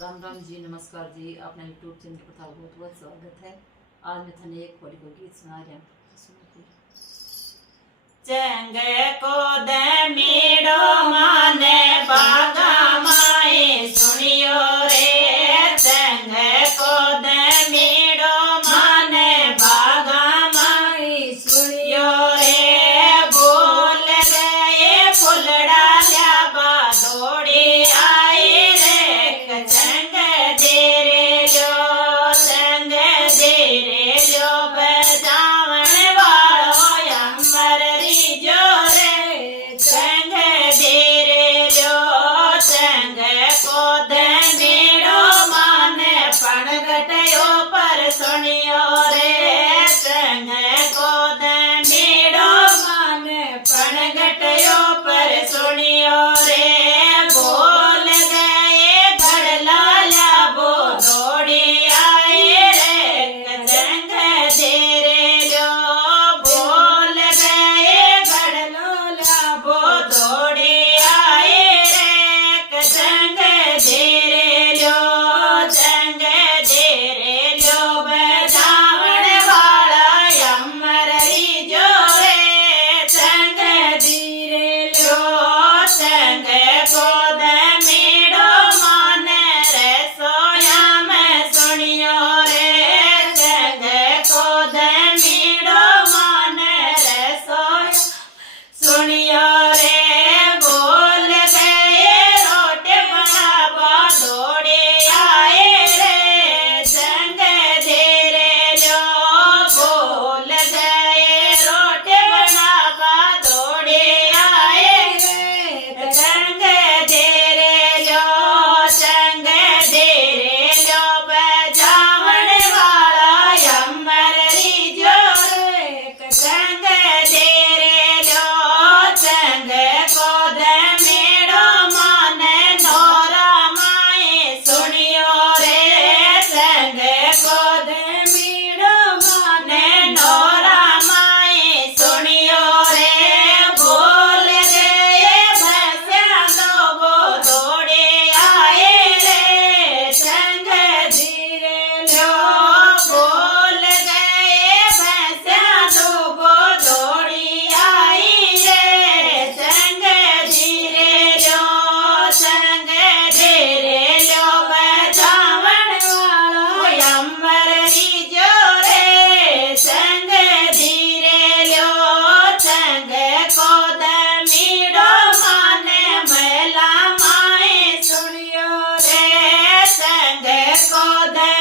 राम राम जी, नमस्कार जी। अपना YouTube channel पर था बहुत बहुत स्वागत है। आज मैं थाने एक होली को गीत सुना रहा हूँ। चंगे को दे मीडो माने बागा माए सुनियो रे। चंगे को दे मीडो माने बागा माए सुनियो रे। बोल गए फुलड़ा ल्याबा दौड़ी आई रे। चंगे देरे जो चंगे देरे जो बजावन वालो अमर जो रे। चंगे देरे जो चंगे को दे मीडो माने पणगटयो पर सुनियो रे। चंगे को दे मीडो माने पणगटयो पर सुनियो रे। बोल गए गड़ला ल्याबो दौड़ी आई रे। चंगे देरे जो बोल गए गड़लो ल्याबो दौड़ी आई रे। चंगे देरे जो चंगे देरे जो बजावन वाला अमर जो रे। चंगे देरे जो चंगे को दे मीडो माने रे सोया में सुनियो रे। चंगे को दे मीडो माने रे सोया सुनियो रे। बोल गए रोटे बनाबा दौड़े आए रे। चंगे देरे जो बोल गए रोटे बनाबा दौड़े आए रे। चंगे देरे जो चंगे देरे जो बजावन वाला अमर जो रे। चंगे देरे जो चंगे को दे मीडो माने नोरा माए सुनियो रे। चंगे को दे मीडो माने नोरा माए सुनियो रे। बोल गए भैंसा दो वो दौड़े आए रे। चंगे धीरे लो बोल गए भैंसा दो वो दौड़ी आई रे। चंगे धीरे लो चंगे धीरे लो बजावन वालो अमर जो रे। चंगे धीरे लो चंगे को दे मीडो माने मैला माए सुनियो रे। चंगे को दे